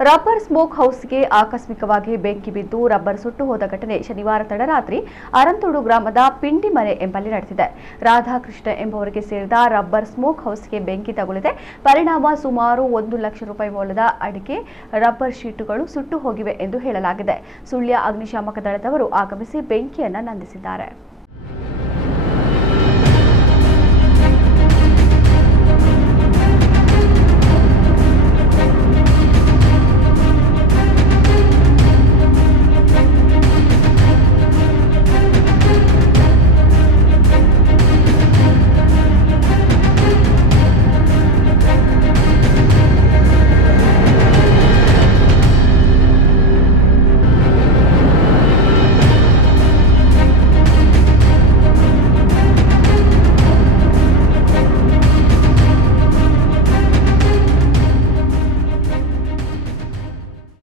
Rubber smoke ಹೌಸ್ಗೆ ಆಕಸ್ಮಿಕವಾಗಿ ಬೆಂಕಿ ಬಿದ್ದು ರಬ್ಬರ್ ಸುಟ್ಟು ಹೋದ ಘಟನೆ ಶನಿವಾರ ತಡರಾತ್ರಿ ಅರಂತೋಡು ಗ್ರಾಮದ ಪಿಂಡಿಮನೆ ಎಂಬಲ್ಲಿ ನಡೆದಿದೆ. ರಾಧಾಕೃಷ್ಣ ಎಂಬುವರಿಗೆ ಸೇರಿದ ರಬ್ಬರ್ ಸ್ಮೋಕ್ ಹೌಸ್ಗೆ ಬೆಂಕಿ ತಗುಲಿದೆ. ಪರಿಣಾಮ ಸುಮಾರು 1 ಲಕ್ಷ ರೂಪಾಯಿ ಮೌಲ್ಯದ ಅಡಿಕೆ ರಬ್ಬರ್ ಶೀಟುಗಳು ಸುಟ್ಟು ಹೋಗಿವೆ ಎಂದು ಹೇಳಲಾಗಿದೆ. ಸುಳ್ಯ ಅಗ್ನಿಶಾಮಕ ದಳದವರು ಆಗಮಿಸಿ ಬೆಂಕಿಯನ್ನು ನಂದಿಸಿದ್ದಾರೆ.